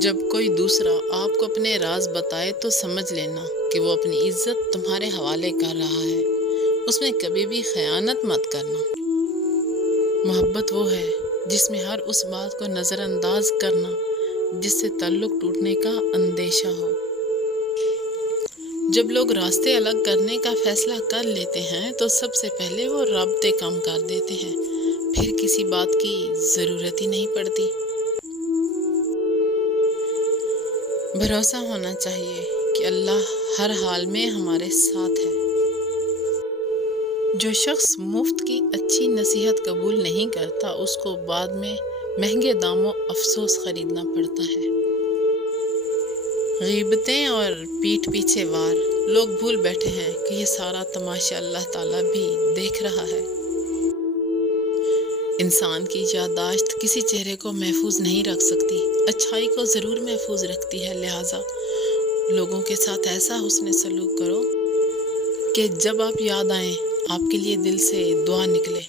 جب کوئی دوسرا آپ کو اپنے راز بتائے تو سمجھ لینا کہ وہ اپنی عزت تمہارے حوالے کر رہا ہے۔ اس میں کبھی بھی خیانت مت کرنا۔ محبت وہ ہے جس میں ہر اس بات کو نظر انداز کرنا جس سے تعلق ٹوٹنے کا اندیشہ ہو۔ جب لوگ راستے الگ کرنے کا فیصلہ کر لیتے ہیں تو سب سے پہلے وہ رابطے کم کر دیتے ہیں، پھر کسی بات کی ضرورت ہی نہیں پڑتی۔ بھروسہ ہونا چاہیے کہ اللہ ہر حال میں ہمارے ساتھ ہے۔ جو شخص مفت کی اچھی نصیحت قبول نہیں کرتا اس کو بعد میں مہنگے داموں افسوس خریدنا پڑتا ہے۔ غیبتیں اور پیٹھ پیچھے وار، لوگ بھول بیٹھے ہیں کہ یہ سارا تماشا اللہ تعالیٰ بھی دیکھ رہا ہے۔ انسان کی یادداشت کسی چہرے کو محفوظ نہیں رکھ سکتی، اچھائی کو ضرور محفوظ رکھتی ہے، لہٰذا لوگوں کے ساتھ ایسا حسن سلوک کرو کہ جب آپ یاد آئیں آپ کے لیے دل سے دعا نکلے۔